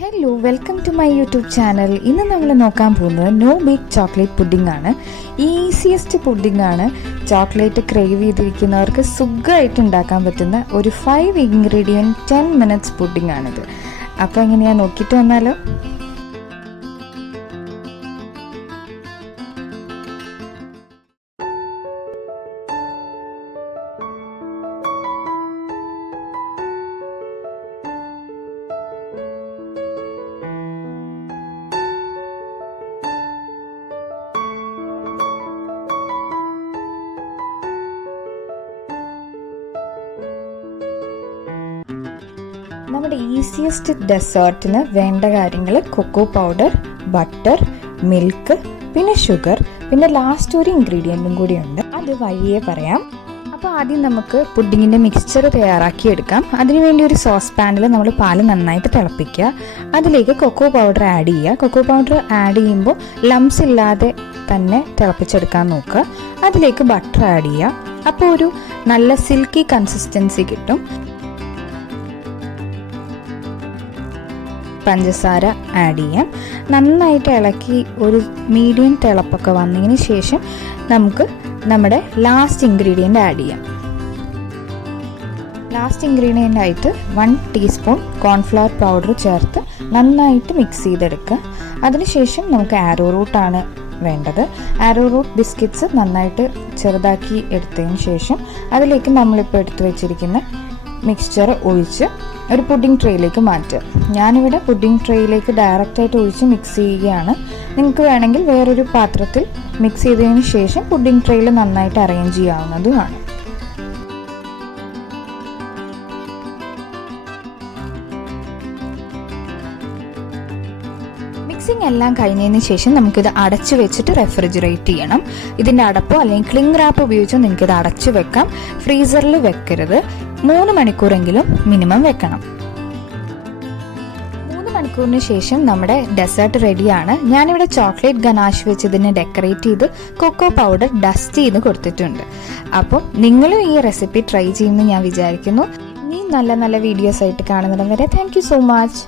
Hello, welcome to my YouTube channel. ഇന്ന് നമ്മൾ നോക്കാൻ പോകുന്നത് നോ ബേക്ക് ചോക്ലേറ്റ് പുഡിംഗ് ആണ്. ഈസിയസ്റ്റ് പുഡിംഗ് ആണ്. ചോക്ലേറ്റ് ക്രേവ് ചെയ്തിരിക്കുന്നവർക്ക് സുഖമായിട്ട് ഉണ്ടാക്കാൻ പറ്റുന്ന ഒരു 5 ഇൻഗ്രീഡിയൻറ്റ് 10 minutes പുഡിംഗ് ആണിത്. അപ്പോൾ എങ്ങനെയാ നോക്കിയിട്ട് വന്നാലോ. നമ്മുടെ ഈസിയസ്റ്റ് ഡെസേർട്ടിന് വേണ്ട കാര്യങ്ങൾ കൊക്കോ പൗഡർ, ബട്ടർ, മിൽക്ക്, പിന്നെ ഷുഗർ, പിന്നെ ലാസ്റ്റ് ഒരു ഇൻഗ്രീഡിയൻറ്റും കൂടിയുണ്ട്. അത് വഴിയേ പറയാം. അപ്പോൾ ആദ്യം നമുക്ക് പുഡിങ്ങിൻ്റെ മിക്സ്ചർ തയ്യാറാക്കിയെടുക്കാം. അതിനുവേണ്ടി ഒരു സോസ് പാനിൽ നമ്മൾ പാൽ നന്നായിട്ട് തിളപ്പിക്കുക. അതിലേക്ക് കൊക്കോ പൗഡർ ആഡ് ചെയ്യുക. കൊക്കോ പൗഡർ ആഡ് ചെയ്യുമ്പോൾ ലംസ് ഇല്ലാതെ തന്നെ തിളപ്പിച്ചെടുക്കാൻ നോക്കുക. അതിലേക്ക് ബട്ടർ ആഡ് ചെയ്യുക. അപ്പോൾ ഒരു നല്ല സിൽക്കി കൺസിസ്റ്റൻസി കിട്ടും. പഞ്ചസാര ആഡ് ചെയ്യാം. നന്നായിട്ട് ഇളക്കി ഒരു മീഡിയം തിളപ്പൊക്കെ വന്നതിന് ശേഷം നമുക്ക് നമ്മുടെ ലാസ്റ്റ് ഇൻഗ്രീഡിയൻ്റ് ആഡ് ചെയ്യാം. ലാസ്റ്റ് ഇൻഗ്രീഡിയൻ്റ് ആയിട്ട് 1 ടീസ്പൂൺ കോൺഫ്ലവർ പൗഡർ ചേർത്ത് നന്നായിട്ട് മിക്സ് ചെയ്തെടുക്കുക. അതിനുശേഷം നമുക്ക് ആരോ റൂട്ടാണ് വേണ്ടത്. ആരോ റൂട്ട് ബിസ്ക്കറ്റ്സ് നന്നായിട്ട് ചെറുതാക്കി എടുത്തതിന് ശേഷം അതിലേക്ക് നമ്മളിപ്പോൾ എടുത്തു വെച്ചിരിക്കുന്ന മിക്സ്ചർ ഒഴിച്ച് ഒരു പുഡിംഗ് ട്രേയിലേക്ക് മാറ്റുക. ഞാനിവിടെ പുഡിംഗ് ട്രേയിലേക്ക് ഡയറക്റ്റായിട്ട് ഒഴിച്ച് മിക്സ് ചെയ്യുകയാണ്. നിങ്ങൾക്ക് വേണമെങ്കിൽ വേറൊരു പാത്രത്തിൽ മിക്സ് ചെയ്തതിന് ശേഷം പുഡിംഗ് ട്രേയിൽ നന്നായിട്ട് അറേഞ്ച് ചെയ്യാവുന്നതുമാണ്. മിക്സിംഗ് എല്ലാം കഴിഞ്ഞതിന് ശേഷം നമുക്കിത് അടച്ചു വെച്ചിട്ട് റെഫ്രിജറേറ്റ് ചെയ്യണം. ഇതിൻ്റെ അടപ്പോ അല്ലെങ്കിൽ ക്ലിംഗ് റാപ്പ് ഉപയോഗിച്ചോ നിങ്ങൾക്കിത് അടച്ചു വെക്കാം. ഫ്രീസറിൽ വെക്കരുത്. 3 മണിക്കൂറെങ്കിലും മിനിമം വെക്കണം. 3 മണിക്കൂറിന് ശേഷം നമ്മുടെ ഡെസേർട്ട് റെഡിയാണ്. ഞാനിവിടെ ചോക്ലേറ്റ് ഗനാഷ് വെച്ച് ഇതിനെ ഡെക്കറേറ്റ് ചെയ്ത് കൊക്കോ പൗഡർ ഡസ്റ്റ് ചെയ്ത് കൊടുത്തിട്ടുണ്ട്. അപ്പോൾ നിങ്ങളും ഈ റെസിപ്പി ട്രൈ ചെയ്യുമെന്ന് ഞാൻ വിചാരിക്കുന്നു. ഇനി നല്ല നല്ല വീഡിയോസ് ആയിട്ട് കാണുന്നിടം വരെ താങ്ക് യു സോ മച്ച്.